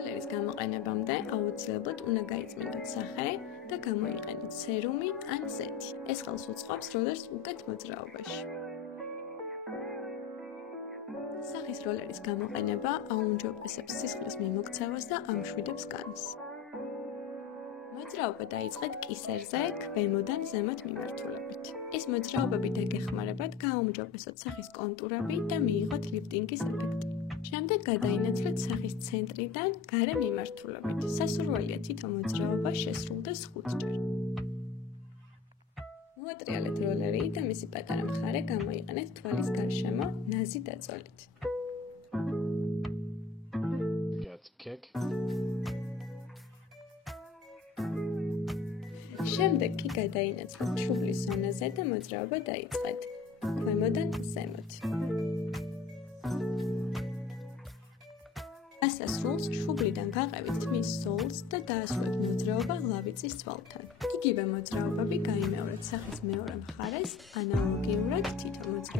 როლერის გამოყენებამდე აუცილებლად უნდა გაიწმინდოთ სახე და გამოიყენოთ სერუმი ან ზეთი. ეს ხელს უწყობს როლერს უკეთ მოძრაობაში. სახის როლერის გამოყენება აუმჯობესებს სისხლის მიმოქცევას და ამშვიდებს განს. მოძრაობა დაიწყეთ კისერზე, ქვემოდან ზემოთ მიმართულებით. ეს მოძრაობები დაგეხმარებათ გააუმჯობესოთ სახის კონტურები და მიიღოთ ლიფტინგის ეფექტი. შემდეგ გადაინაცვლეთ სახის ცენტრიდან გარე მიმართულებით. სასურველია თითო მოძრაობა შესრულდეს 5 ჯერ. მოატრიალეთ როლერი და მისი პატარა მხარე გამოიყენეთ თვალის გარშემო ნაზი დაწოლით. შემდეგ კი გადაინაცვლეთ შუბლის ზონაზე და მოძრაობა დაიწყეთ ქვემოდან ზემოთ. ასასრულს შუბლიდან გაყევით მის ზოლს და დაასრულეთ მოძრაობა ლავიწის ძვალთან. იგივე მოძრაობები გაიმეორეთ სახის მეორე მხარეს, ანალოგიურად თითო მოძრაობა